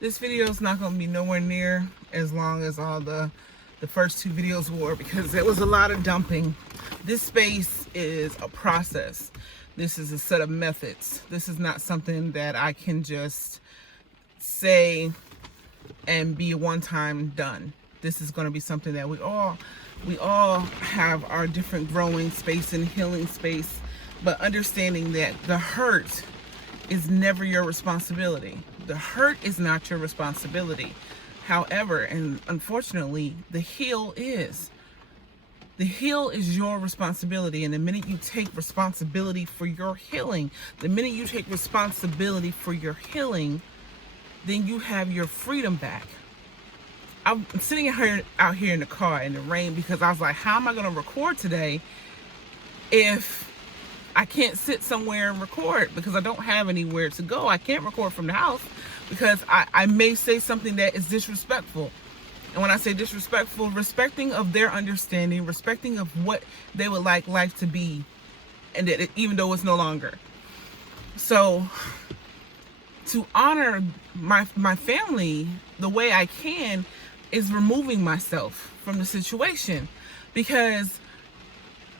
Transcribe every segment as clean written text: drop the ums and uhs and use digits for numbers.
This video is not going to be nowhere near as long as all the first two videos were, because there was a lot of dumping. This space is a process. This is a set of methods. This is not something that I can just say and be a one-time done. This is going to be something that we all have our different growing space and healing space, but understanding that the hurt is never your responsibility. The hurt is not your responsibility. However, and unfortunately, the heal is. The heal is your responsibility. And the minute you take responsibility for your healing, the minute you take responsibility for your healing, then you have your freedom back. I'm sitting out here in the car in the rain because I was like, how am I going to record today if I can't sit somewhere and record, because I don't have anywhere to go. I can't record from the house because I may say something that is disrespectful. And when I say disrespectful, respecting of their understanding, respecting of what they would like life to be, and that even though it's no longer. So to honor my family the way I can is removing myself from the situation, because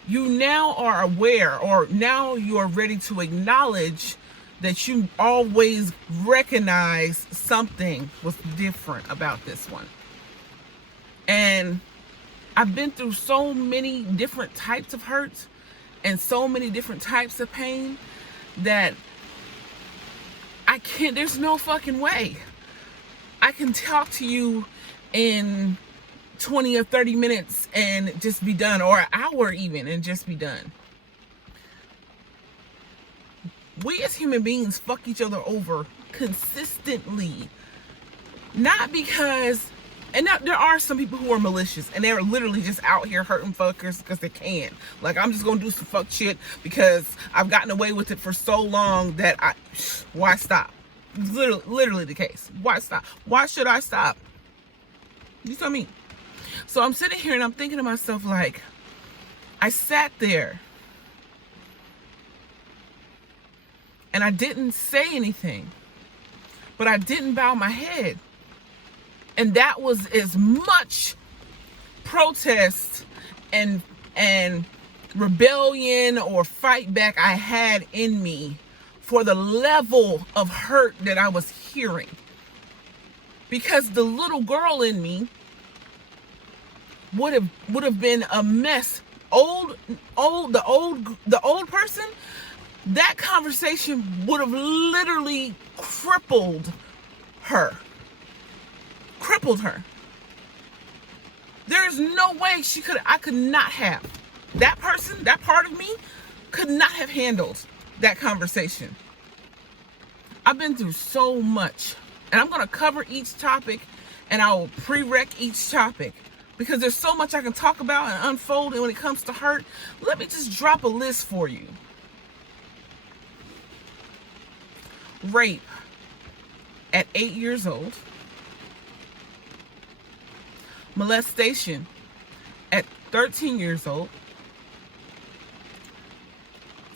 you now are aware, or now you are ready to acknowledge that you always recognize something was different about this one. And I've been through so many different types of hurts and so many different types of pain that I can't, there's no fucking way I can talk to you in 20 or 30 minutes and just be done, or an hour even, and just be done. We as human beings fuck each other over consistently. Not because, and there are some people who are malicious and they're literally just out here hurting fuckers because they can. Like, I'm just gonna do some fuck shit because I've gotten away with it for so long that why stop? It's literally the case. Why stop? Why should I stop? You tell me. So I'm sitting here and I'm thinking to myself, like, I sat there and I didn't say anything, but I didn't bow my head. And that was as much protest and rebellion or fight back I had in me for the level of hurt that I was hearing. Because the little girl in me would have been a mess. The old person, that conversation would have literally crippled her. There is no way I could not have. That person, that part of me, could not have handled that conversation. I've been through so much, and I'm going to cover each topic, and I will pre-rec each topic, because there's so much I can talk about and unfold. And when it comes to hurt, let me just drop a list for you. Rape at 8 years old. Molestation at 13 years old.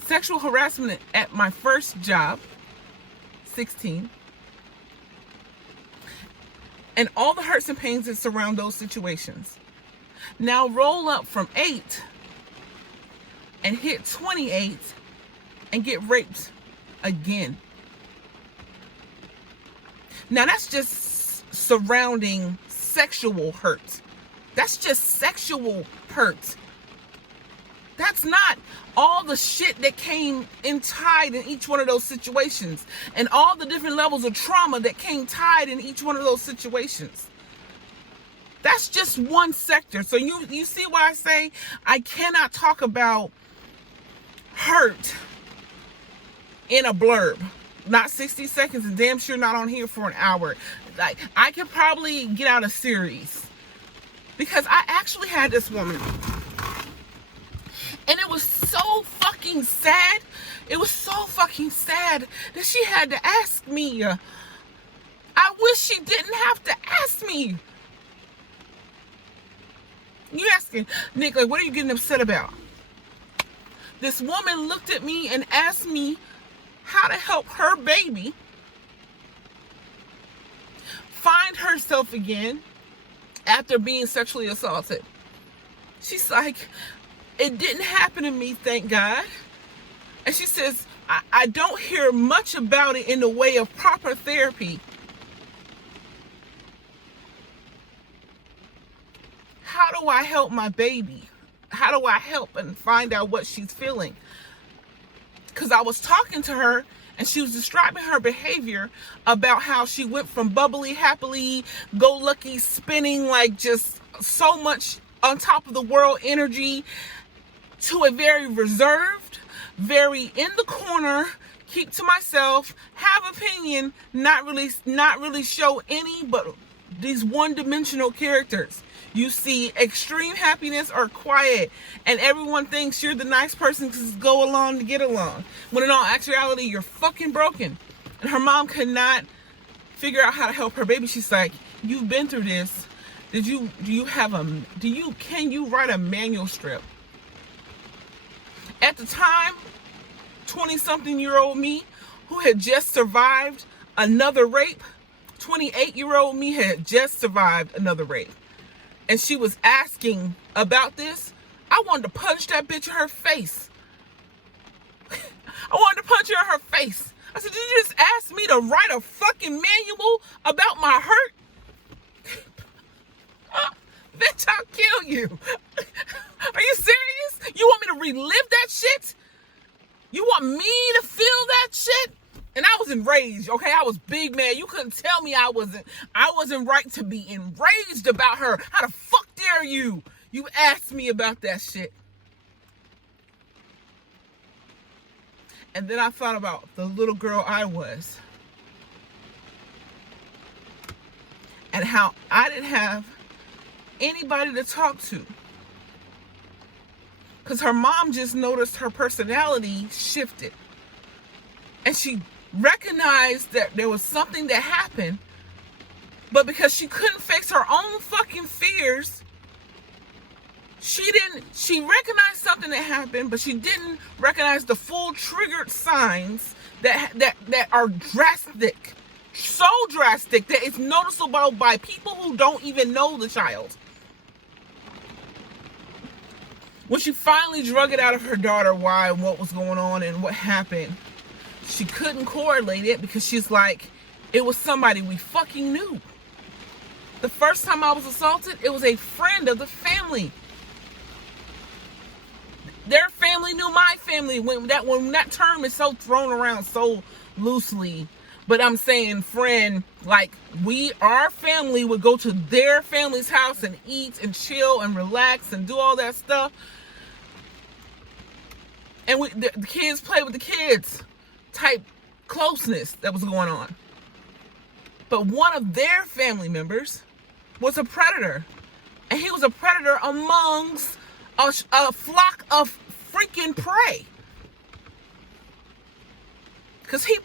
Sexual harassment at my first job, 16. And all the hurts and pains that surround those situations. Now roll up from 8 and hit 28 and get raped again. Now that's just surrounding sexual hurt. That's just sexual hurt. That's not all the shit that came in tied in each one of those situations, and all the different levels of trauma that came tied in each one of those situations. That's just one sector. So you see why I say I cannot talk about hurt in a blurb. Not 60 seconds, and damn sure not on here for an hour. Like, I could probably get out a series, because I actually had this woman, and it was so fucking sad. It was so fucking sad that she had to ask me. I wish she didn't have to ask me. You asking, Nick, like, what are you getting upset about? This woman looked at me and asked me how to help her baby herself again after being sexually assaulted. She's like, it didn't happen to me, thank God. And she says, I don't hear much about it in the way of proper therapy. How do I help my baby? How do I help and find out what she's feeling? Because I was talking to her and she was describing her behavior about how she went from bubbly, happily, go lucky, spinning like just so much on top of the world energy to a very reserved, very in the corner, keep to myself, have opinion, not really show any but these one-dimensional characters. You see extreme happiness or quiet, and everyone thinks you're the nice person to go along to get along. When in all actuality, you're fucking broken. And her mom could not figure out how to help her baby. She's like, you've been through this. Can you write a manual strip? At the time, 20-something-year-old me, who had just survived another rape, 28-year-old me had just survived another rape. And she was asking about this, I wanted to punch that bitch in her face. I wanted to punch her in her face. I said, did you just ask me to write a fucking manual about my hurt? Bitch, I'll kill you. Are you serious? You want me to relive that shit? You want me to feel that shit? And I was enraged, okay? I was big, man. You couldn't tell me I wasn't right to be enraged about her. How the fuck dare you? You asked me about that shit. And then I thought about the little girl I was. And how I didn't have anybody to talk to. Because her mom just noticed her personality shifted. And she recognized that there was something that happened, but because she couldn't face her own fucking fears, she recognized something that happened, but she didn't recognize the full triggered signs that are drastic, so drastic that it's noticeable by people who don't even know the child. When she finally drug it out of her daughter why and what was going on and what happened, she couldn't correlate it because she's like, it was somebody we fucking knew. The first time I was assaulted, it was a friend of the family. Their family knew my family. When that term is so thrown around so loosely, but I'm saying friend, like our family would go to their family's house and eat and chill and relax and do all that stuff. And the kids play with the kids. Type closeness that was going on. But one of their family members was a predator. And he was a predator amongst a flock of freaking prey. Because he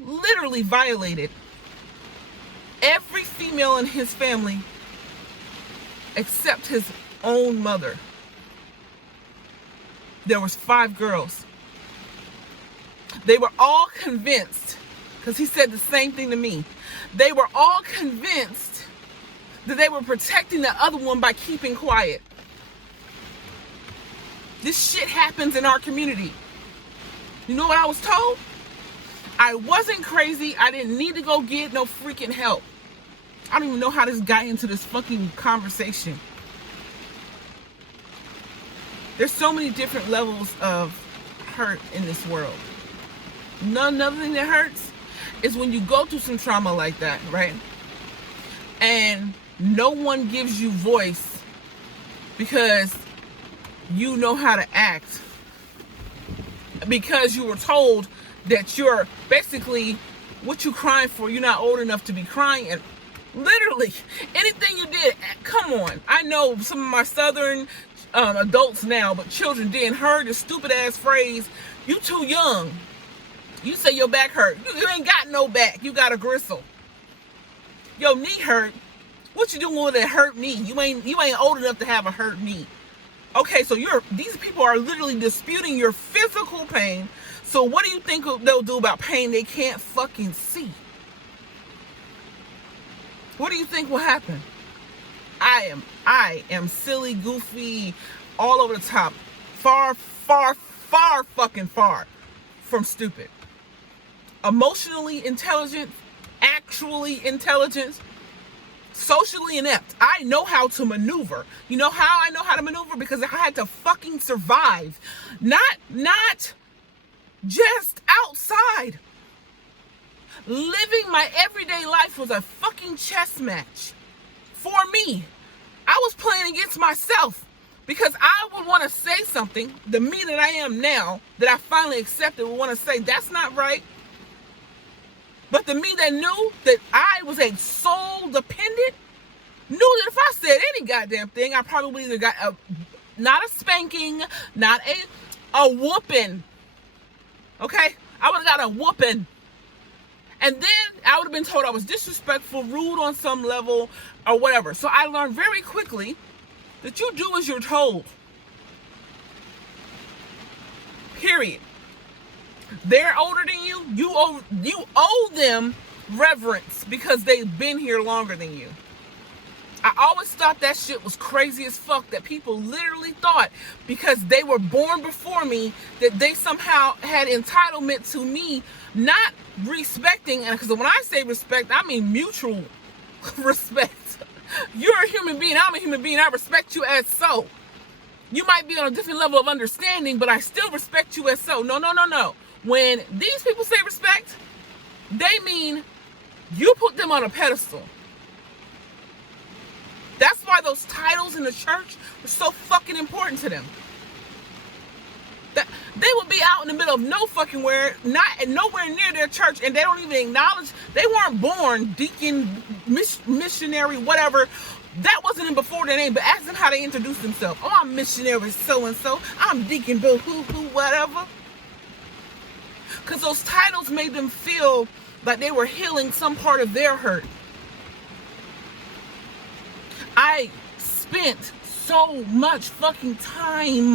literally violated every female in his family except his own mother. There was 5 girls. They were all convinced, because he said the same thing to me. They were all convinced that they were protecting the other one by keeping quiet. This shit happens in our community. You know what I was told? I wasn't crazy. I didn't need to go get no freaking help. I don't even know how this got into this fucking conversation. There's so many different levels of hurt in this world. Another thing that hurts is when you go through some trauma like that, right? And no one gives you voice because you know how to act. Because you were told that you're basically, what you crying for, you're not old enough to be crying. And literally, anything you did, come on. I know some of my southern adults now, but children didn't heard the stupid ass phrase, you too young. You say your back hurt. You ain't got no back. You got a gristle. Your knee hurt. What you doing with a hurt knee? You ain't old enough to have a hurt knee. Okay, so these people are literally disputing your physical pain. So what do you think they'll do about pain they can't fucking see? What do you think will happen? I am silly, goofy, all over the top. Far, far, far fucking far from stupid. Emotionally intelligent, actually intelligent, socially inept. I know how to maneuver. You know how I know how to maneuver? Because I had to fucking survive. Not just outside. Living my everyday life was a fucking chess match. For me, I was playing against myself because I would want to say something, the me that I am now, that I finally accepted, would want to say, that's not right. But the me that knew that I was a soul dependent, knew that if I said any goddamn thing, I probably either got not a spanking, not a whooping. Okay? I would have got a whooping. And then I would have been told I was disrespectful, rude on some level, or whatever. So I learned very quickly that you do as you're told. Period. They're older than you. You owe them reverence because they've been here longer than you. I always thought that shit was crazy as fuck, that people literally thought because they were born before me that they somehow had entitlement to me not respecting. And because when I say respect, I mean mutual respect. You're a human being, I'm a human being, I respect you as so. You might be on a different level of understanding, but I still respect you as so. No. When these people say respect, they mean you put them on a pedestal. That's why those titles in the church are so fucking important to them. That they will be out in the middle of no fucking where, nowhere near their church, and they don't even acknowledge they weren't born deacon, missionary, whatever. That wasn't in before their name, but ask them how they introduce themselves. Oh, I'm missionary so and so. I'm deacon boo hoo hoo whatever. Because those titles made them feel like they were healing some part of their hurt. I spent so much fucking time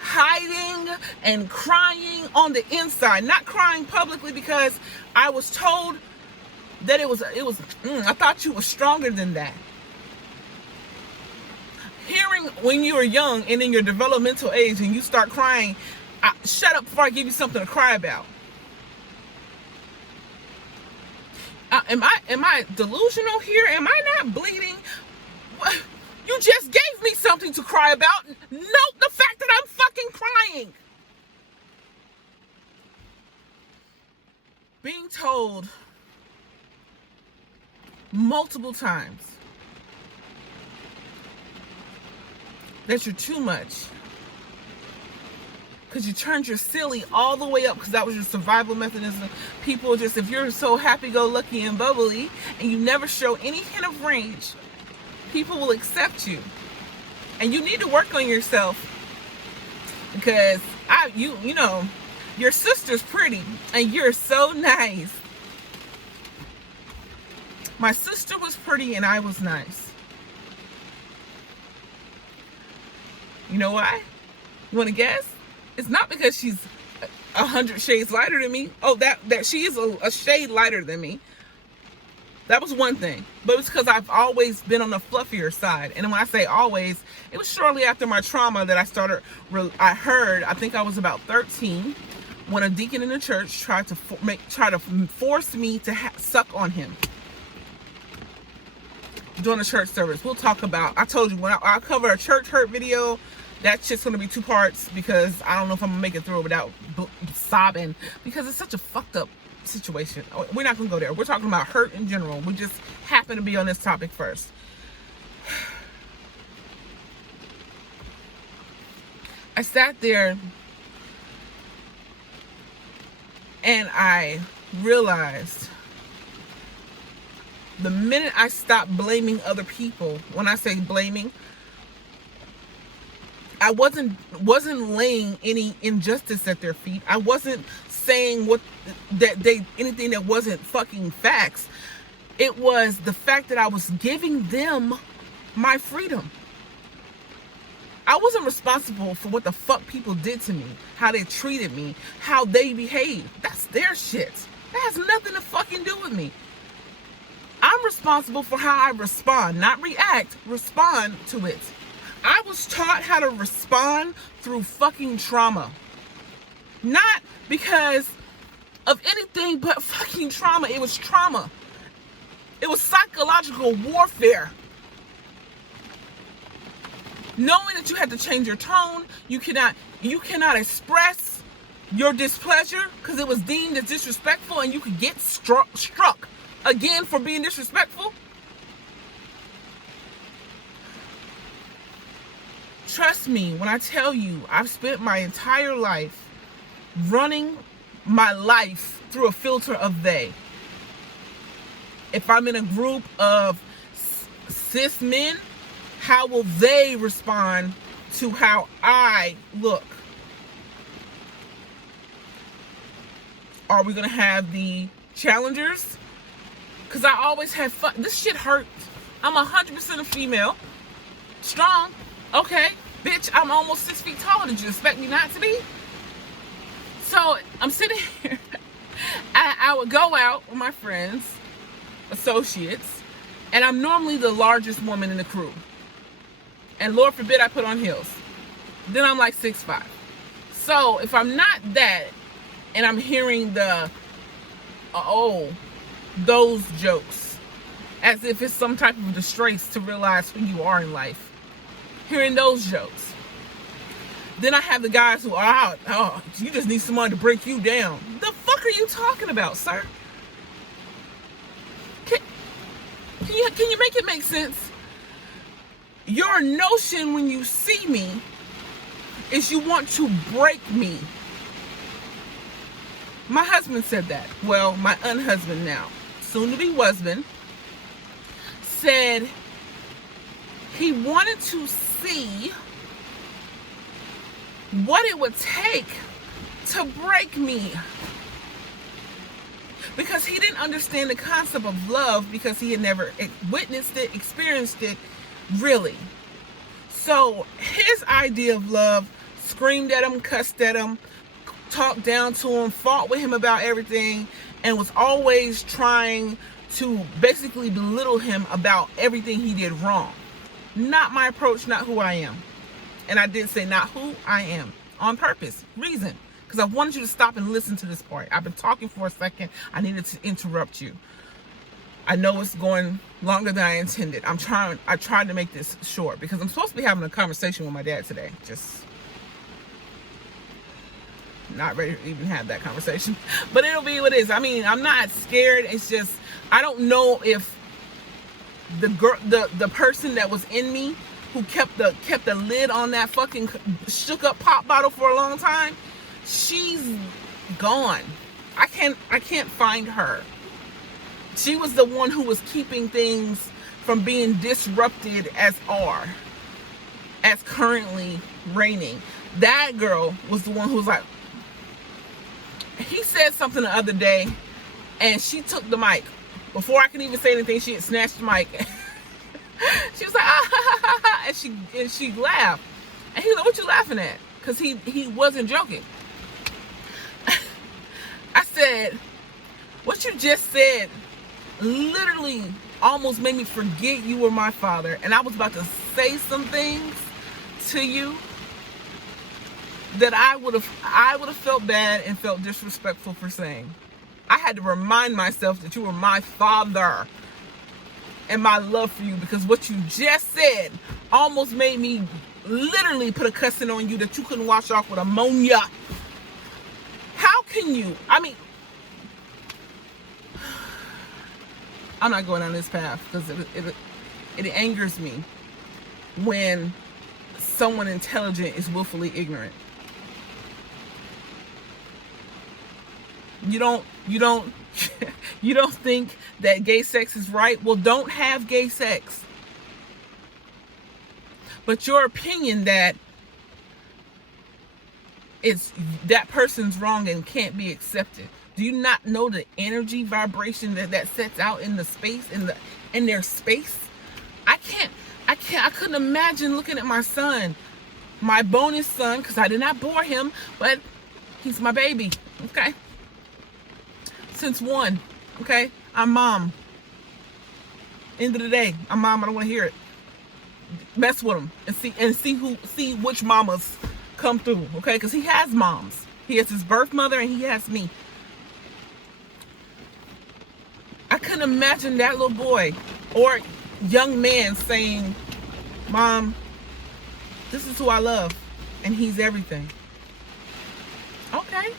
hiding and crying on the inside. Not crying publicly because I was told that it was I thought you were stronger than that. Hearing when you were young and in your developmental age and you start crying, shut up before I give you something to cry about. Am I delusional here? Am I not bleeding? You just gave me something to cry about. Note the fact that I'm fucking crying. Being told multiple times that you're too much because you turned your silly all the way up because that was your survival mechanism. People just, if you're so happy-go-lucky and bubbly and you never show any hint of rage, people will accept you. And you need to work on yourself because you know, your sister's pretty and you're so nice. My sister was pretty and I was nice. You know why? You want to guess? It's not because she's 100 shades lighter than me. Oh, that she is a shade lighter than me. That was one thing. But it's because I've always been on the fluffier side. And when I say always, it was shortly after my trauma that I heard, I think I was about 13, when a deacon in the church tried to force me to suck on him during a church service. We'll talk about, I told you, when I cover a church hurt video, that shit's going to be 2 parts because I don't know if I'm going to make it through without sobbing because it's such a fucked up situation. We're not going to go there. We're talking about hurt in general. We just happen to be on this topic first. I sat there and I realized the minute I stopped blaming other people, when I say blaming, I wasn't laying any injustice at their feet. I wasn't saying anything that wasn't fucking facts. It was the fact that I was giving them my freedom. I wasn't responsible for what the fuck people did to me, how they treated me, how they behaved. That's their shit. That has nothing to fucking do with me. I'm responsible for how I respond, not react, respond to it. I was taught how to respond through fucking trauma. Not because of anything but fucking trauma. It was trauma. It was psychological warfare. Knowing that you had to change your tone, you cannot express your displeasure because it was deemed as disrespectful, and you could get struck again for being disrespectful. Trust me when I tell you, I've spent my entire life running my life through a filter of they. If I'm in a group of cis men, how will they respond to how I look? Are we gonna have the challengers? Because I always had fun. This shit hurt. I'm 100% a female. Strong. Okay. Bitch, I'm almost 6 feet taller. Did you expect me not to be? So I'm sitting here. I would go out with my friends, associates, and I'm normally the largest woman in the crew. And Lord forbid I put on heels. Then I'm like 6'5". So if I'm not that, and I'm hearing the, those jokes, as if it's some type of disgrace to realize who you are in life. Hearing those jokes. Then I have the guys who are, you just need someone to break you down. The fuck are you talking about, sir? Can you make it make sense? Your notion when you see me is you want to break me. My husband said that. Well, my unhusband now, soon to be husband, said he wanted to see what it would take to break me. Because he didn't understand the concept of love because he had never witnessed it, experienced it, really. So his idea of love screamed at him, cussed at him, talked down to him, fought with him about everything, and was always trying to basically belittle him about everything he did wrong. Not my approach, not who I am. And I did say not who I am on purpose. Reason. Because I wanted you to stop and listen to this part. I've been talking for a second. I needed to interrupt you. I know it's going longer than I intended. I tried to make this short because I'm supposed to be having a conversation with my dad today. Just not ready to even have that conversation. But it'll be what it is. I mean, I'm not scared. It's just, I don't know if the person that was in me who kept the lid on that fucking shook up pop bottle for a long time, she's gone. I can't find her. She was the one who was keeping things from being disrupted as currently reigning. That girl was the one who was like, he said something the other day and she took the mic. Before I could even say anything, she had snatched the mic. She was like, and she laughed. And he was like, what you laughing at? Because he wasn't joking. I said, what you just said literally almost made me forget you were my father. And I was about to say some things to you that I would have felt bad and felt disrespectful for saying. I had to remind myself that you were my father and my love for you, because what you just said almost made me literally put a cussing on you that you couldn't wash off with ammonia. How can you? I mean, I'm not going on this path because it angers me when someone intelligent is willfully ignorant. You don't think that gay sex is right? Well, don't have gay sex. But your opinion that that person's wrong and can't be accepted. Do you not know the energy vibration that sets out in the space, in their space? I couldn't imagine looking at my son, my bonus son, because I did not bore him, but he's my baby, okay? Since one, okay? I'm mom. End of the day, I'm mom. I don't want to hear it. Mess with him and see which mamas come through, okay? Because he has moms. He has his birth mother and he has me. I couldn't imagine that little boy or young man saying, Mom, this is who I love and he's everything. Okay.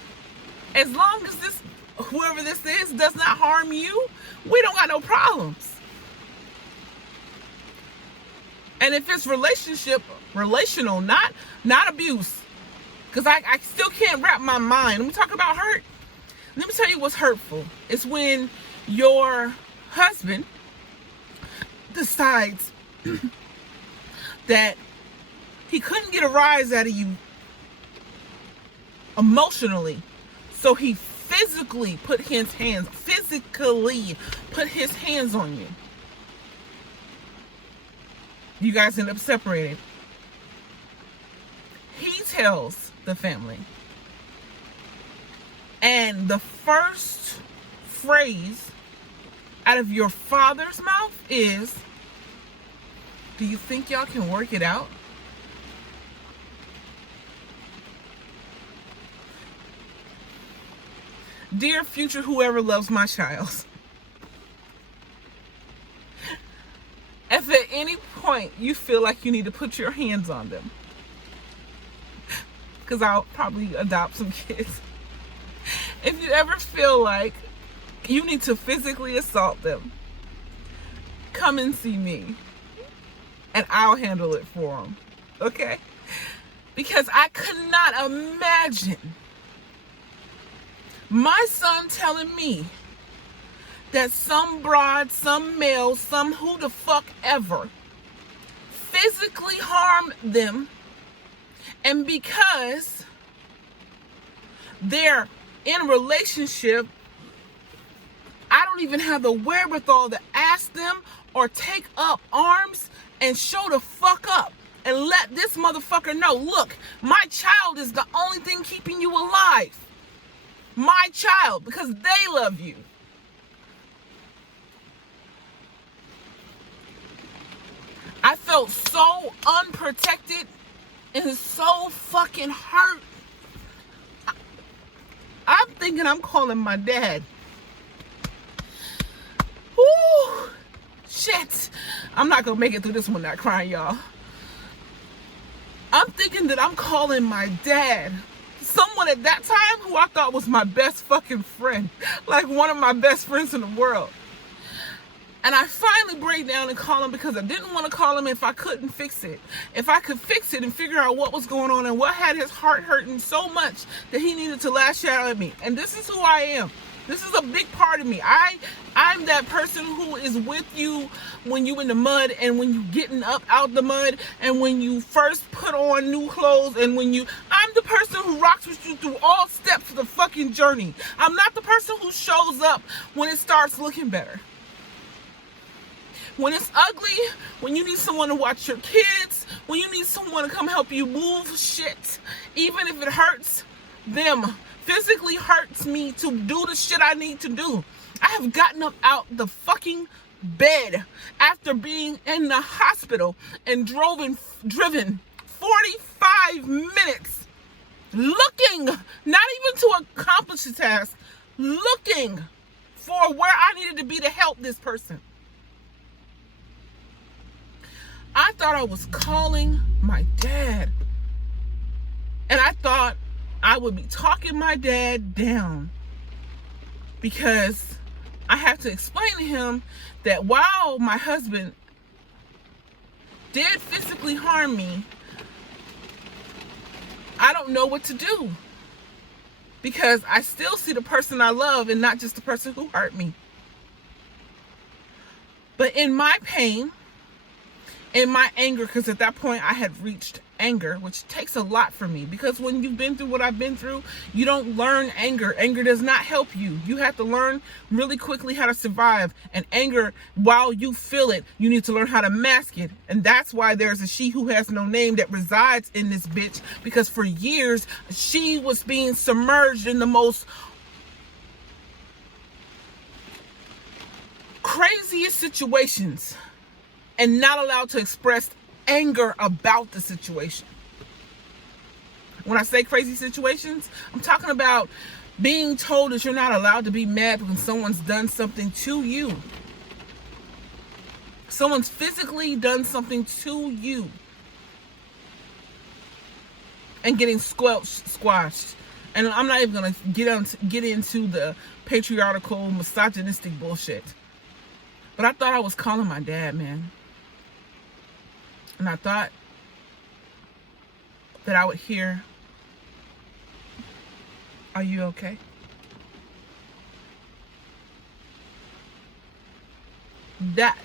As long as this, whoever this is, does not harm you, we don't got no problems. And if it's relational, not abuse, because I still can't wrap my mind. Let me talk about hurt. Let me tell you what's hurtful. It's when your husband decides that he couldn't get a rise out of you emotionally, so he physically put his hands on you. You guys end up separated. He tells the family, and the first phrase out of your father's mouth is, do you think y'all can work it out? Dear future whoever loves my child, if at any point you feel like you need to put your hands on them, because I'll probably adopt some kids, if you ever feel like you need to physically assault them, come and see me and I'll handle it for them, okay? Because I could not imagine my son telling me that some broad, some male, some who the fuck ever physically harmed them, and because they're in a relationship, I don't even have the wherewithal to ask them or take up arms and show the fuck up and let this motherfucker know, look, my child is the only thing keeping you alive. My child, because they love you. I felt so unprotected and so fucking hurt. I'm thinking I'm calling my dad. Woo! Shit. I'm not gonna make it through this one not crying, y'all. I'm thinking that I'm calling my dad. Someone at that time who I thought was my best fucking friend. Like one of my best friends in the world. And I finally break down and call him because I didn't want to call him if I couldn't fix it. If I could fix it and figure out what was going on and what had his heart hurting so much that he needed to lash out at me. And this is who I am. This is a big part of me. I'm that person who is with you when you in the mud and when you getting up out the mud and when you first put on new clothes and I'm the person who rocks with you through all steps of the fucking journey. I'm not the person who shows up when it starts looking better. When it's ugly, when you need someone to watch your kids, when you need someone to come help you move shit, even if it hurts them, physically hurts me to do the shit I need to do. I have gotten up out the fucking bed after being in the hospital and driven 45 minutes looking, not even to accomplish the task, looking for where I needed to be to help this person. I thought I was calling my dad. And I thought I would be talking my dad down because I have to explain to him that while my husband did physically harm me, I don't know what to do because I still see the person I love and not just the person who hurt me. But in my pain, in my anger, because at that point I had reached anger, which takes a lot for me, because when you've been through what I've been through, you don't learn anger. Anger does not help you. You have to learn really quickly how to survive. And anger, while you feel it, you need to learn how to mask it. And that's why there's a she who has no name that resides in this bitch, because for years she was being submerged in the most craziest situations and not allowed to express anger about the situation. When I say crazy situations, I'm talking about being told that you're not allowed to be mad when someone's done something to you. Someone's physically done something to you. And getting squashed. And I'm not even going to get into the patriarchal, misogynistic bullshit. But I thought I was calling my dad, man. And I thought that I would hear, "Are you okay?" That,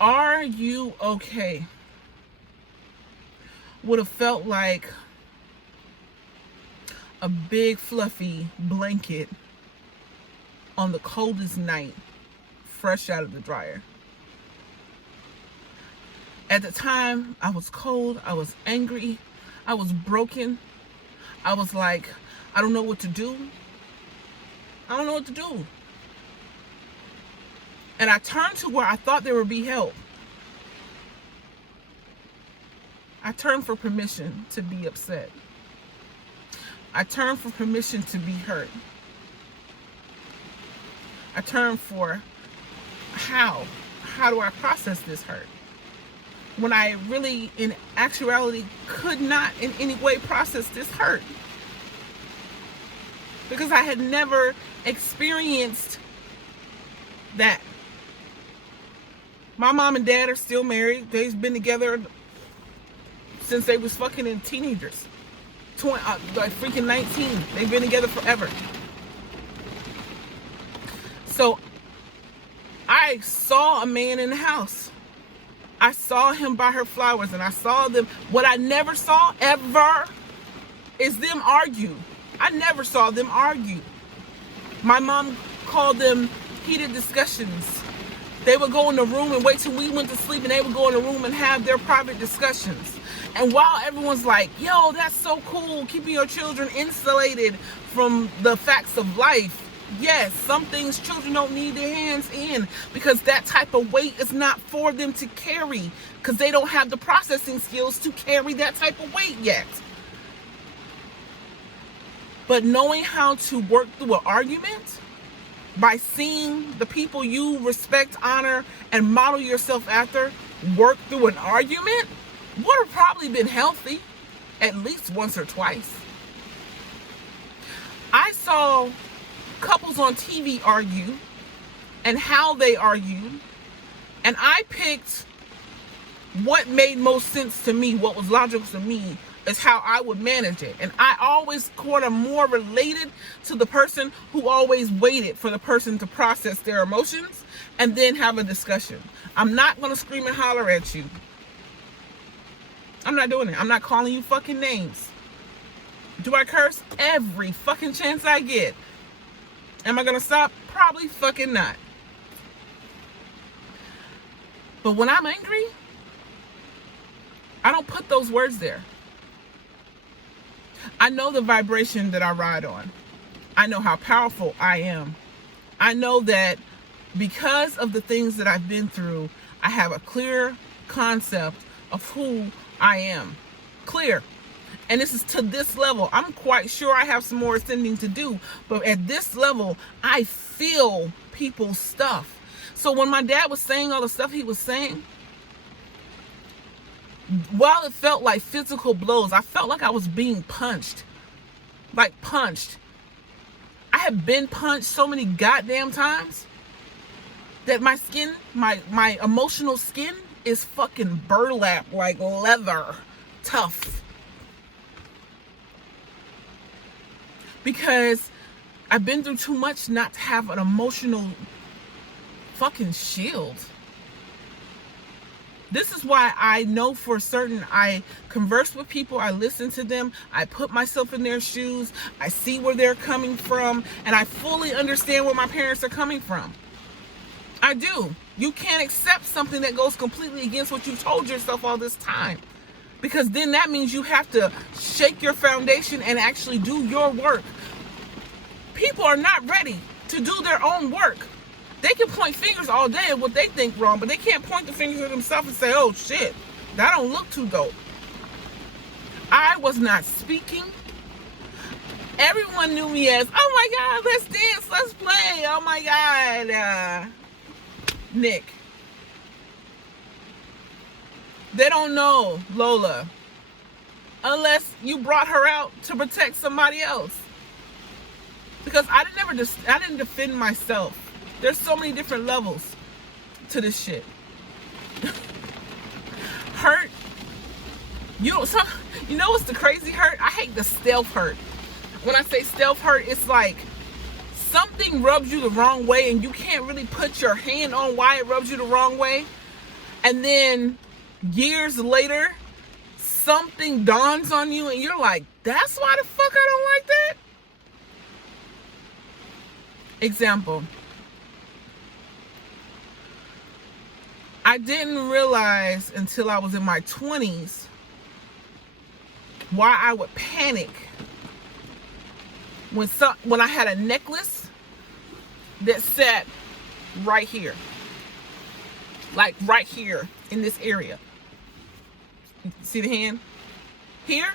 "Are you okay?" would have felt like a big fluffy blanket on the coldest night, fresh out of the dryer. At the time, I was cold, I was angry, I was broken. I was like, I don't know what to do. I don't know what to do. And I turned to where I thought there would be help. I turned for permission to be upset. I turned for permission to be hurt. I turned for how do I process this hurt? When I really, in actuality, could not in any way process this hurt. Because I had never experienced that. My mom and dad are still married. They've been together since they was fucking in teenagers. Like freaking 19. They've been together forever. So I saw a man in the house. I saw him buy her flowers, and I saw them. What I never saw ever is them argue. I never saw them argue. My mom called them heated discussions. They would go in the room and wait till we went to sleep, and they would go in the room and have their private discussions. And while everyone's like, yo, that's so cool, keeping your children insulated from the facts of life. Yes, some things children don't need their hands in, because that type of weight is not for them to carry, because they don't have the processing skills to carry that type of weight yet. But knowing how to work through an argument by seeing the people you respect, honor, and model yourself after work through an argument would have probably been healthy at least once or twice. I saw couples on TV argue and how they argued, and I picked what made most sense to me, what was logical to me, is how I would manage it. And I always kind of more related to the person who always waited for the person to process their emotions and then have a discussion. I'm not going to scream and holler at you. I'm not doing it. I'm not calling you fucking names. Do I curse? Every fucking chance I get. Am I going to stop? Probably fucking not. But when I'm angry, I don't put those words there. I know the vibration that I ride on. I know how powerful I am. I know that because of the things that I've been through, I have a clear concept of who I am. Clear. And this is to this level. I'm quite sure I have some more ascending to do. But at this level, I feel people's stuff. So when my dad was saying all the stuff he was saying, while it felt like physical blows, I felt like I was being punched. Like punched. I have been punched so many goddamn times that my skin, my emotional skin is fucking burlap, like leather. Tough. Because I've been through too much not to have an emotional fucking shield. This is why I know for certain I converse with people, I listen to them, I put myself in their shoes, I see where they're coming from, and I fully understand where my parents are coming from. I do. You can't accept something that goes completely against what you told yourself all this time. Because then that means you have to shake your foundation and actually do your work. People are not ready to do their own work. They can point fingers all day at what they think wrong, but they can't point the fingers at themselves and say, oh shit, that don't look too dope. I was not speaking. Everyone knew me as, oh my God, let's dance, let's play. Oh my God, Nick. They don't know Lola unless you brought her out to protect somebody else. Because I didn't defend myself. There's so many different levels to this shit. Hurt. You know what's the crazy hurt? I hate the stealth hurt. When I say stealth hurt, it's like something rubs you the wrong way and you can't really put your hand on why it rubs you the wrong way. And then years later, something dawns on you and you're like, that's why the fuck I don't like that? Example. I didn't realize until I was in my 20s why I would panic when I had a necklace that sat right here. Like right here in this area. See the hand? Here?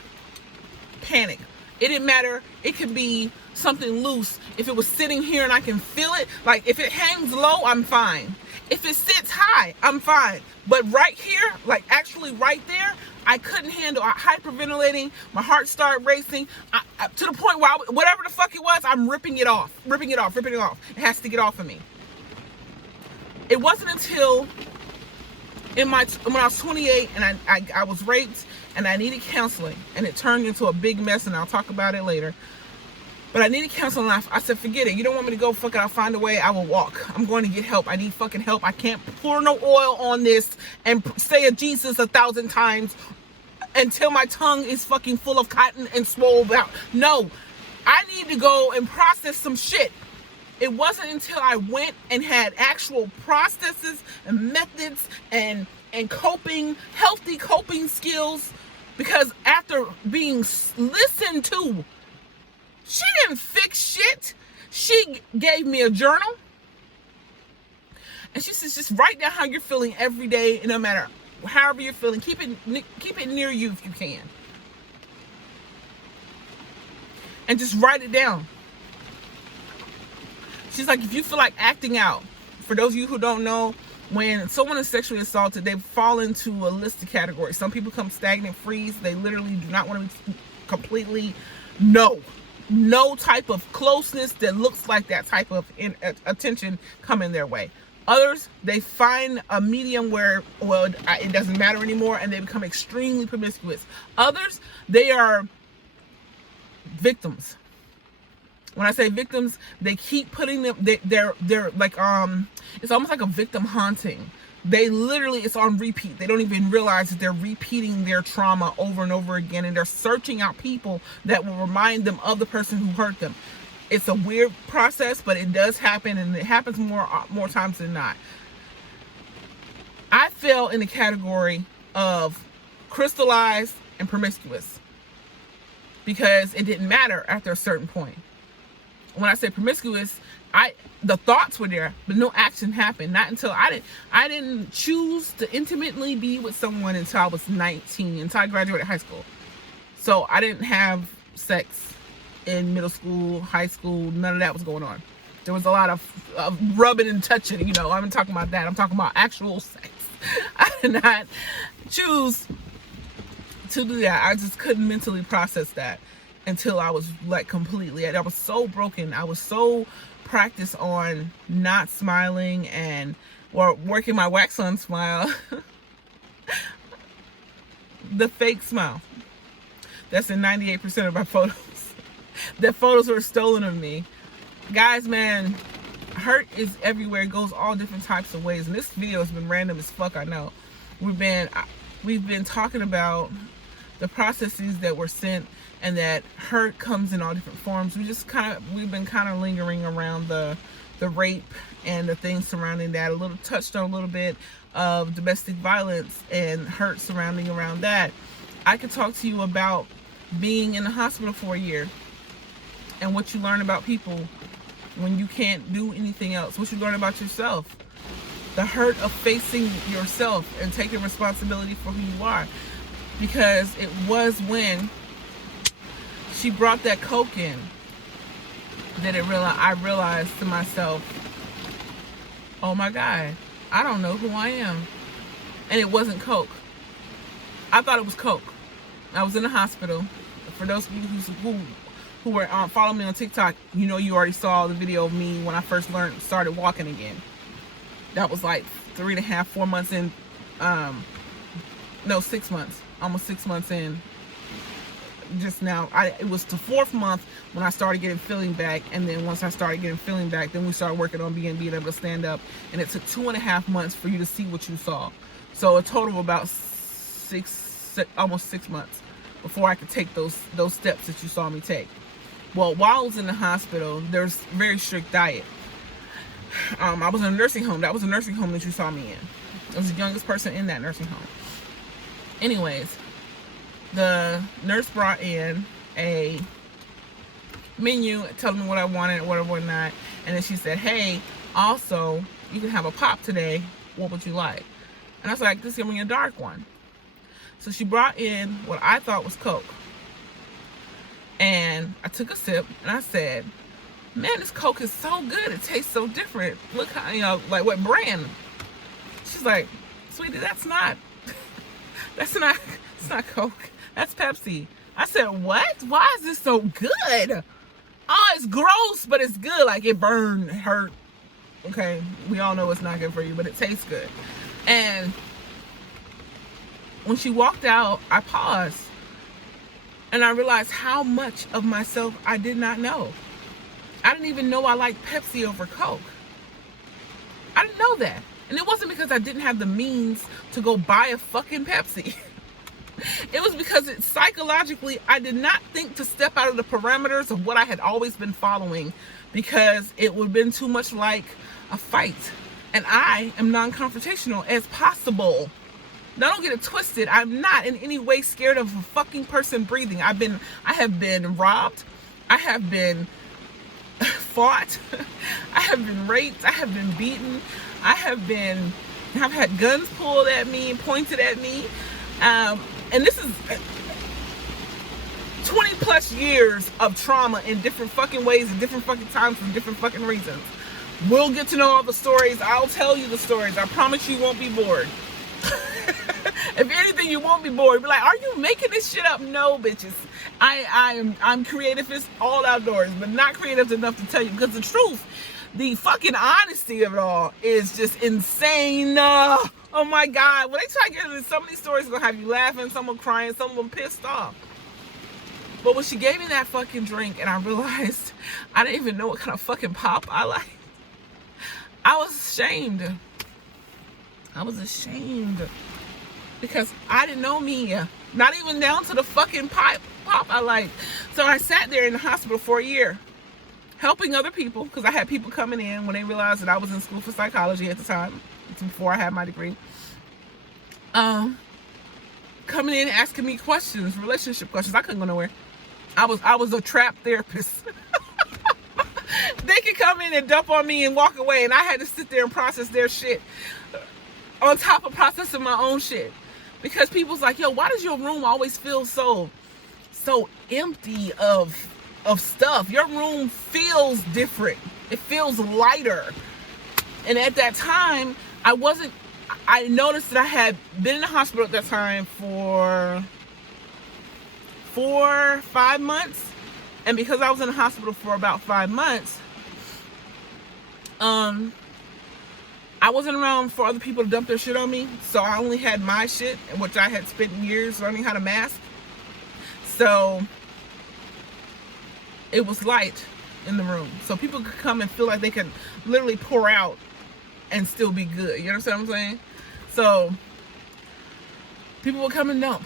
Panic. It didn't matter. It could be something loose. If it was sitting here and I can feel it, like if it hangs low, I'm fine. If it sits high, I'm fine. But right here, like actually right there, I couldn't handle. Hyperventilating. My heart started racing to the point where whatever the fuck it was, I'm ripping it off. Ripping it off. It has to get off of me. It wasn't until when I was 28 and I was raped and I needed counseling and it turned into a big mess and I'll talk about it later. But I needed counseling and I said, forget it. You don't want me to go, fuck it, I'll find a way. I will walk. I'm going to get help. I need fucking help. I can't pour no oil on this and say a Jesus 1,000 times until my tongue is fucking full of cotton and swole out. No, I need to go and process some shit. It wasn't until I went and had actual processes and methods and healthy coping skills, because after being listened to, she didn't fix shit. She gave me a journal. And she says, just write down how you're feeling every day, and no matter however you're feeling, keep it near you if you can. And just write it down. She's like, if you feel like acting out, for those of you who don't know, when someone is sexually assaulted, they fall into a list of categories. Some people come stagnant, freeze. They literally do not want to be completely no type of closeness that looks like that type of attention coming their way. Others, they find a medium where, well, it doesn't matter anymore, and they become extremely promiscuous. Others, they are victims. When I say victims, they keep putting them, they're like, it's almost like a victim haunting. They literally, it's on repeat. They don't even realize that they're repeating their trauma over and over again, and they're searching out people that will remind them of the person who hurt them. It's a weird process, but it does happen, and it happens more times than not. I fell in the category of crystallized and promiscuous because it didn't matter after a certain point. When I say promiscuous, the thoughts were there, but no action happened. Not until I didn't choose to intimately be with someone until I was 19, until I graduated high school. So I didn't have sex in middle school, high school. None of that was going on. There was a lot of rubbing and touching. You know, I'm not talking about that. I'm talking about actual sex. I did not choose to do that. I just couldn't mentally process that until I was like completely, I was so broken. I was so practiced on not smiling or working my wax on smile. The fake smile. That's in 98% of my photos. The photos were stolen of me. Guys, man, hurt is everywhere. It goes all different types of ways. And this video has been random as fuck, I know. We've been talking about the processes that were sent, and that hurt comes in all different forms. We've been kind of lingering around the rape and the things surrounding that. Touched on a little bit of domestic violence and hurt surrounding around that. I could talk to you about being in the hospital for a year and what you learn about people when you can't do anything else. What you learn about yourself. The hurt of facing yourself and taking responsibility for who you are. Because it was when she brought that Coke in that I realized to myself, oh my God, I don't know who I am. And it wasn't Coke. I thought it was Coke. I was in the hospital. For those of you who were following me on TikTok, you know, you already saw the video of me when I first started walking again. That was like 3.5, 4 months in. No, 6 months. Almost 6 months in. Just now, it was the 4th month when I started getting feeling back, and then once I started getting feeling back, then we started working on being able to stand up, and it took 2.5 months for you to see what you saw. So a total of about almost 6 months before I could take those steps that you saw me take. Well, while I was in the hospital, there's very strict diet. I was in a nursing home. That was a nursing home that you saw me in. I was the youngest person in that nursing home. Anyways, the nurse brought in a menu telling me what I wanted, what I wanted not, and then she said, hey, also, you can have a pop today. What would you like? And I was like, just give me a dark one. So she brought in what I thought was Coke. And I took a sip, and I said, man, this Coke is so good. It tastes so different. Look how, you know, like what brand? She's like, sweetie, it's not Coke. That's Pepsi. I said, what? Why is this so good? Oh, it's gross, but it's good. Like, it burned, it hurt. Okay, we all know it's not good for you, but it tastes good. And when she walked out, I paused. And I realized how much of myself I did not know. I didn't even know I liked Pepsi over Coke. I didn't know that. And it wasn't because I didn't have the means to go buy a fucking Pepsi. It was because psychologically, I did not think to step out of the parameters of what I had always been following, because it would have been too much like a fight. And I am non-confrontational as possible. Now, don't get it twisted. I'm not in any way scared of a fucking person breathing. I have been robbed. I have been fought. I have been raped. I have been beaten. I've had guns pulled at me, pointed at me. And this is 20 plus years of trauma in different fucking ways, in different fucking times, for different fucking reasons. We'll get to know all the stories. I'll tell you the stories. I promise you won't be bored. If anything, you won't be bored. Be like, are you making this shit up? No, bitches. I'm creative as all outdoors, but not creative enough to tell you, because the truth, the fucking honesty of it all is just insane. Oh my God. When they try to get into some of these stories, they'll have you laughing, some of them crying, some of them pissed off. But when she gave me that fucking drink and I realized I didn't even know what kind of fucking pop I liked, I was ashamed. I was ashamed. Because I didn't know me. Not even down to the fucking pop I liked. So I sat there in the hospital for a year, helping other people, because I had people coming in when they realized that I was in school for psychology at the time. It's before I had my degree. Coming in asking me questions, relationship questions. I couldn't go nowhere. I was a trap therapist. They could come in and dump on me and walk away, and I had to sit there and process their shit on top of processing my own shit. Because people's like, yo, why does your room always feel so empty of stuff? Your room feels different. It feels lighter. And at that time, I noticed that I had been in the hospital at that time for 5 months. And because I was in the hospital for about 5 months, I wasn't around for other people to dump their shit on me. So I only had my shit, which I had spent years learning how to mask. So it was light in the room. So people could come and feel like they could literally pour out and still be good. You understand what I'm saying? So people would come and dump.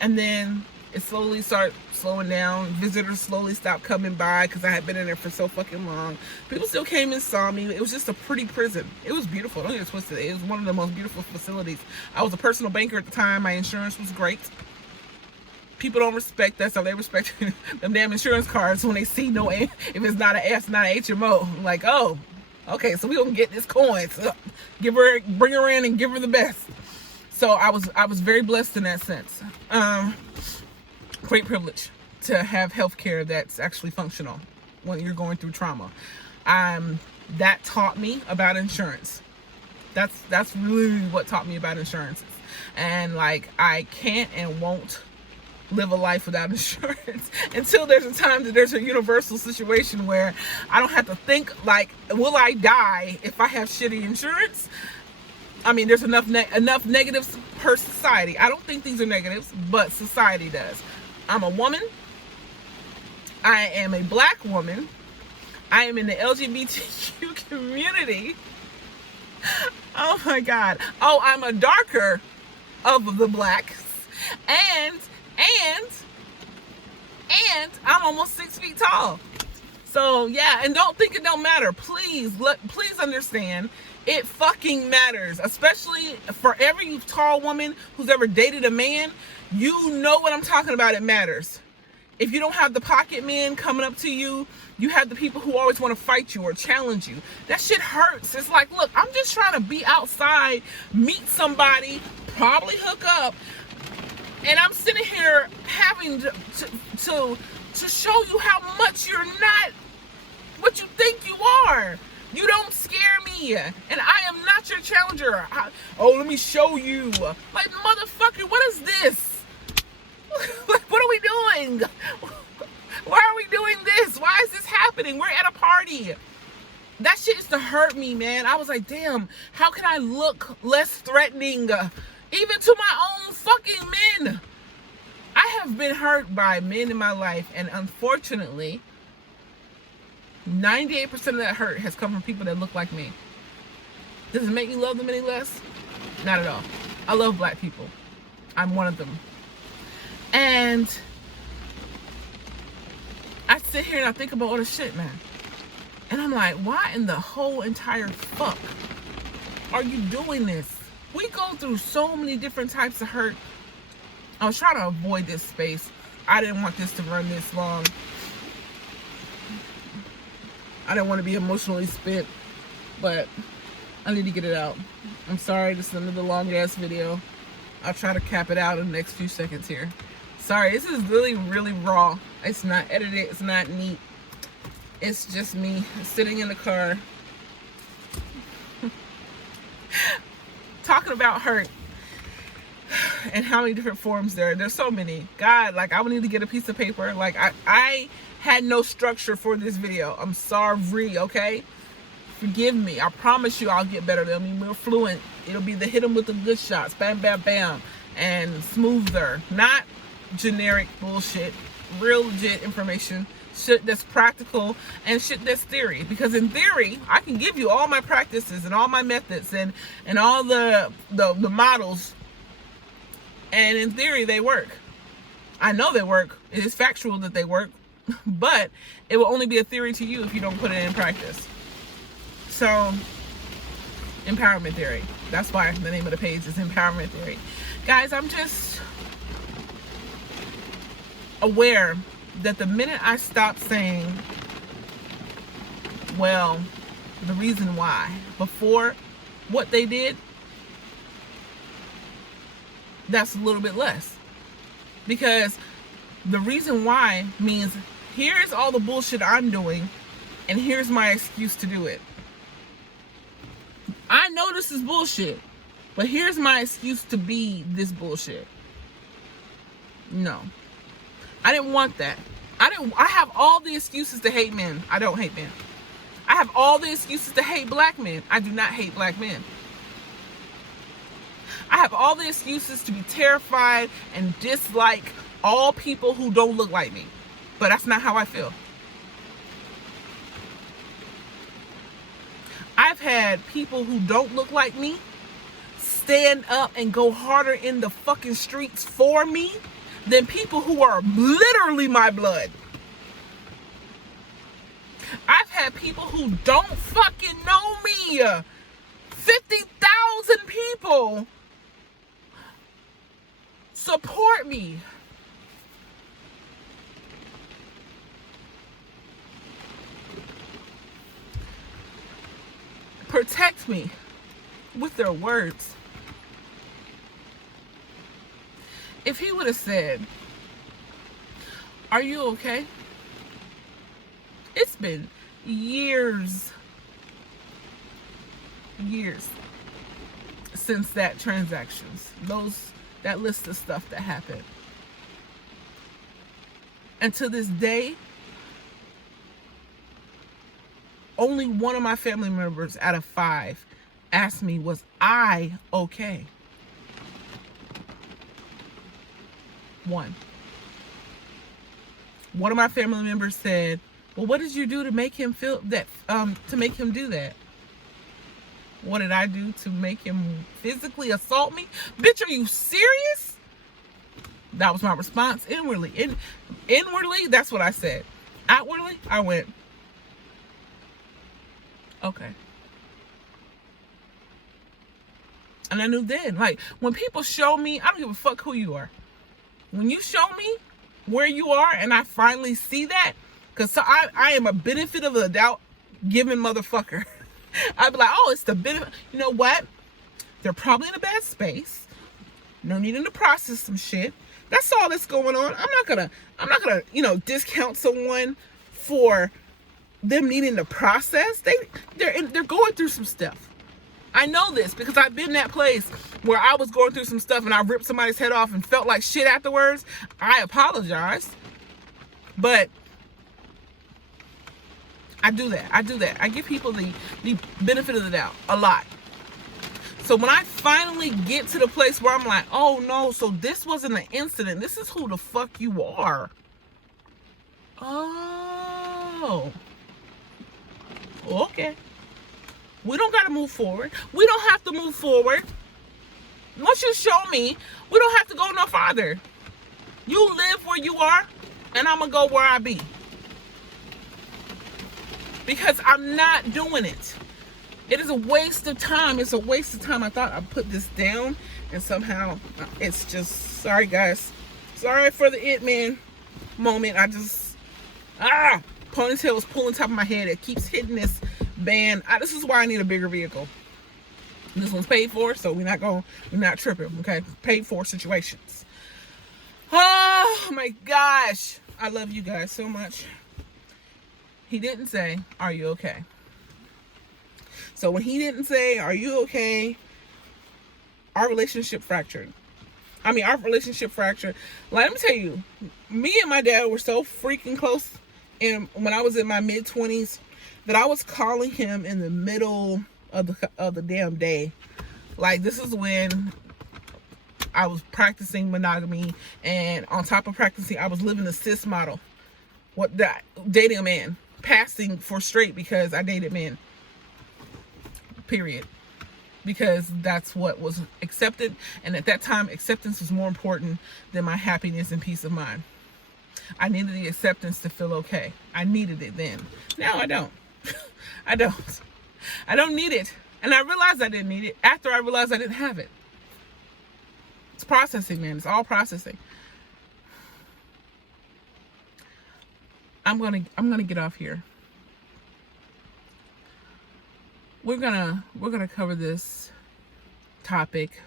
And then it slowly started slowing down. Visitors slowly stopped coming by because I had been in there for so fucking long. People still came and saw me. It was just a pretty prison. It was beautiful. Don't get it twisted. It was one of the most beautiful facilities. I was a personal banker at the time. My insurance was great. People don't respect that, so they respect them damn insurance cards when they see if it's not an HMO. I'm like, oh, okay, so we gonna get this coin. So bring her in and give her the best. So I was very blessed in that sense. Great privilege to have healthcare that's actually functional when you're going through trauma. That taught me about insurance. That's really what taught me about insurance. And like, I can't and won't live a life without insurance until there's a time that there's a universal situation where I don't have to think like, will I die if I have shitty insurance? I mean, there's enough negatives per society. I don't think these are negatives, but society does. I'm a woman. I am a black woman. I am in the LGBTQ community. Oh my God. Oh, I'm a darker of the blacks. And I'm almost 6 feet tall. So yeah, and don't think it don't matter. Please understand, it fucking matters. Especially for every tall woman who's ever dated a man, you know what I'm talking about. It matters. If you don't have the pocket men coming up to you, you have the people who always want to fight you or challenge you. That shit hurts. It's like, look, I'm just trying to be outside, meet somebody, probably hook up, and I'm sitting here having to show you how much you're not what you think you are. You don't scare me, and I am not your challenger. Let me show you. Like, motherfucker, what is this? Like, what are we doing? Why are we doing this? Why is this happening? We're at a party. That shit used to hurt me, man. I was like, damn, how can I look less threatening, even to my own fucking men? I have been hurt by men in my life, and unfortunately, 98% of that hurt has come from people that look like me. Does it make me love them any less? Not at all. I love black people. I'm one of them. And I sit here and I think about all this shit, man. And I'm like, why in the whole entire fuck are you doing this? We go through so many different types of hurt. I was trying to avoid this space. I didn't want this to run this long. I didn't want to be emotionally spent, but I need to get it out. I'm sorry, this is another long ass video. I'll try to cap it out in the next few seconds here. Sorry, this is really, really raw. It's not edited, it's not neat. It's just me sitting in the car talking about hurt and how many different forms there's so many. God, like, I would need to get a piece of paper. Like, I had no structure for this video. I'm sorry, okay? Forgive me. I promise you I'll get better. It'll be more fluent. It'll be the hit them with the good shots. Bam, bam, bam. And smoother. Not generic bullshit. Real legit information. Shit that's practical and shit that's theory. Because in theory, I can give you all my practices and all my methods and all the models. And in theory, they work. I know they work. It is factual that they work. But it will only be a theory to you if you don't put it in practice. So, empowerment theory. That's why the name of the page is empowerment theory. Guys, I'm just aware that the minute I stop saying, well, the reason why, before what they did, that's a little bit less. Because the reason why means here's all the bullshit I'm doing, and here's my excuse to do it. I know this is bullshit, but here's my excuse to be this bullshit. No. I didn't want that. I have all the excuses to hate men. I don't hate men. I have all the excuses to hate black men. I do not hate black men. I have all the excuses to be terrified and dislike all people who don't look like me. But that's not how I feel. I've had people who don't look like me stand up and go harder in the fucking streets for me than people who are literally my blood. I've had people who don't fucking know me. 50,000 people support me. protect me with their words. If he would have said, "Are you okay?" It's been years since that that list of stuff that happened. And to this day, only one of my family members out of 5 asked me, was I okay? One of my family members said, well, what did you do to make him feel that, to make him do that? What did I do to make him physically assault me? Bitch, are you serious? That was my response inwardly. Inwardly, that's what I said. Outwardly, I went, okay. And I knew then, like, when people show me, I don't give a fuck who you are. When you show me where you are and I finally see that, because I am a benefit of the doubt giving motherfucker. I'd be like, oh, it's the benefit. You know what? They're probably in a bad space. No needing to process some shit. That's all that's going on. I'm not gonna, discount someone for them needing to process. They're going through some stuff. I know this because I've been in that place where I was going through some stuff and I ripped somebody's head off and felt like shit afterwards. I apologized. But I do that. I give people the benefit of the doubt a lot. So when I finally get to the place where I'm like, oh no, so this wasn't an incident. This is who the fuck you are. Oh. Okay. We don't got to move forward. We don't have to move forward. Once you show me, we don't have to go no farther. You live where you are, and I'm going to go where I be. Because I'm not doing it. It is a waste of time. It's a waste of time. I thought I'd put this down, and somehow it's just, sorry guys. Sorry for the it man moment. Ponytail was pulling top of my head. It keeps hitting this band. This is why I need a bigger vehicle. This one's paid for, so we're not tripping, okay? Paid for situations. Oh my gosh. I love you guys so much. He didn't say, are you okay? So when he didn't say, are you okay? Our relationship fractured. Like, let me tell you, me and my dad were so freaking close. And when I was in my mid-20s, that I was calling him in the middle of the damn day. Like, this is when I was practicing monogamy, and on top of practicing, I was living the cis model. Dating a man, passing for straight because I dated men. Period. Because that's what was accepted, and at that time, acceptance was more important than my happiness and peace of mind. I needed the acceptance to feel okay. I needed it then. Now I don't. I don't need it. And I realized I didn't need it after I realized I didn't have it. It's processing, man. It's all processing. I'm gonna get off here. We're gonna cover this topic.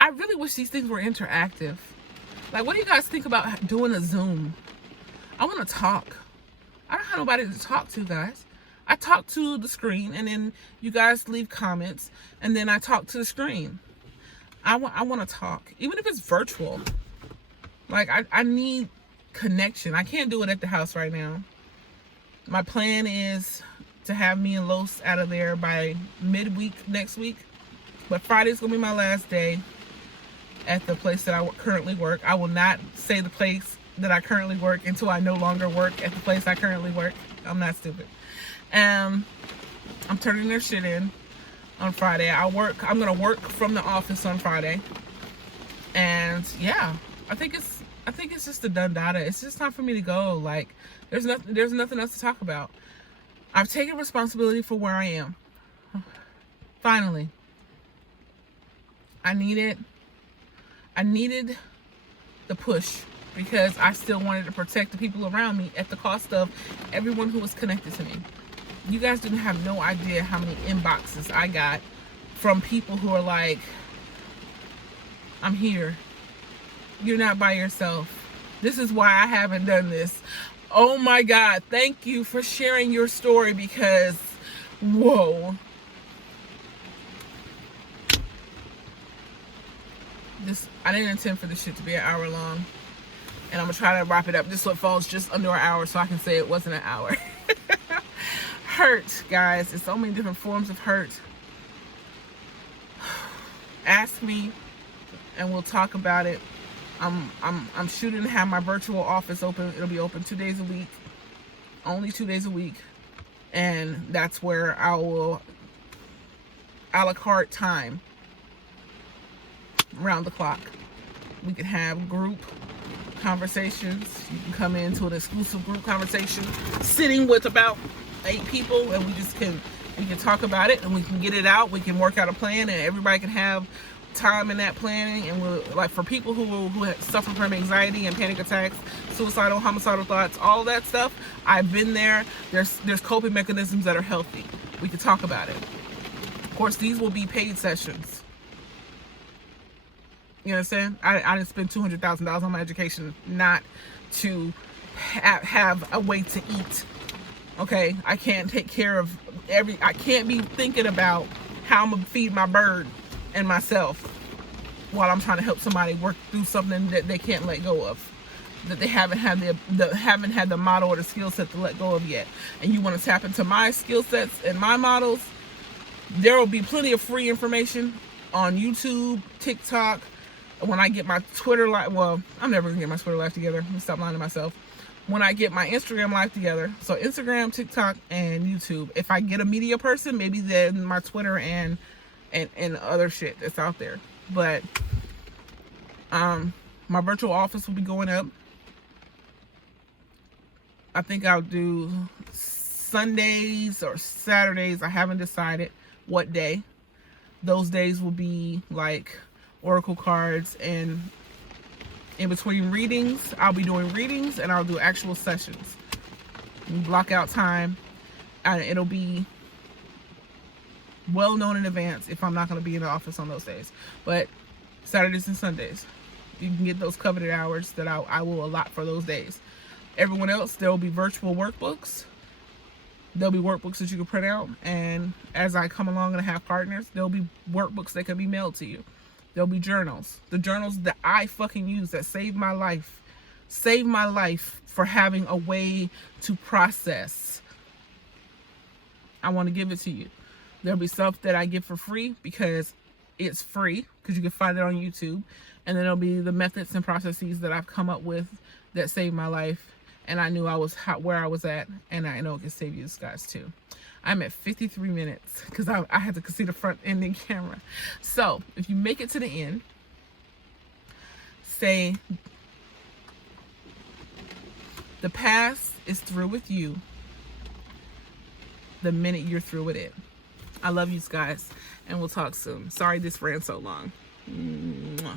I really wish these things were interactive. Like, what do you guys think about doing a Zoom? I want to talk. I don't have nobody to talk to, guys. I talk to the screen, and then you guys leave comments, and then I talk to the screen. I want to talk, even if it's virtual. Like, I need connection. I can't do it at the house right now. My plan is to have me and Los out of there by midweek next week. But Friday's going to be my last day at the place that I currently work. I will not say the place that I currently work until I no longer work at the place I currently work. I'm not stupid. I'm turning their shit in on Friday. I'm gonna work from the office on Friday. And yeah, I think it's just a done data. It's just time for me to go. Like, there's nothing else to talk about. I've taken responsibility for where I am. Finally. I needed the push because I still wanted to protect the people around me at the cost of everyone who was connected to me. You guys didn't have no idea how many inboxes I got from people who are like, I'm here. You're not by yourself. This is why I haven't done this. Oh my God, thank you for sharing your story, because, whoa. I didn't intend for this shit to be an hour long. And I'm gonna try to wrap it up. This one falls just under an hour, so I can say it wasn't an hour. Hurt, guys. There's so many different forms of hurt. Ask me and we'll talk about it. I'm shooting to have my virtual office open. It'll be open 2 days a week. Only 2 days a week. And that's where I will a la carte time around the clock. We can have group conversations. You can come into an exclusive group conversation sitting with about 8 people, and we can talk about it and we can get it out. We can work out a plan, and everybody can have time in that planning. And we'll, like, for people who suffer from anxiety and panic attacks, suicidal, homicidal thoughts, all of that stuff, I've been there. There's coping mechanisms that are healthy. We can talk about it. Of course, these will be paid sessions. You understand? I didn't spend $200,000 on my education not to have a way to eat. Okay? I can't take care of I can't be thinking about how I'm gonna feed my bird and myself while I'm trying to help somebody work through something that they can't let go of, that they haven't had the model or the skill set to let go of yet. And you want to tap into my skill sets and my models, there will be plenty of free information on YouTube, TikTok. When I get my Twitter live, well, I'm never gonna get my Twitter live together. Let me stop lying to myself. When I get my Instagram live together, so Instagram, TikTok, and YouTube. If I get a media person, maybe then my Twitter and other shit that's out there. But my virtual office will be going up. I think I'll do Sundays or Saturdays. I haven't decided what day. Those days will be like oracle cards, and in between readings, I'll be doing readings and I'll do actual sessions. You block out time, and it'll be well known in advance if I'm not going to be in the office on those days. But Saturdays and Sundays, you can get those coveted hours that I will allot for those days. Everyone else, there will be virtual workbooks. There'll be workbooks that you can print out, and as I come along and I have partners, there'll be workbooks that can be mailed to you. There'll be journals. The journals that I fucking use that saved my life. Saved my life for having a way to process. I want to give it to you. There'll be stuff that I give for free because it's free, because you can find it on YouTube. And then there'll be the methods and processes that I've come up with that saved my life. And I knew where I was at, and I know it can save you guys too. I'm at 53 minutes because I had to see the front ending camera. So if you make it to the end, say, the past is through with you the minute you're through with it. I love you guys, and we'll talk soon. Sorry this ran so long. Mwah.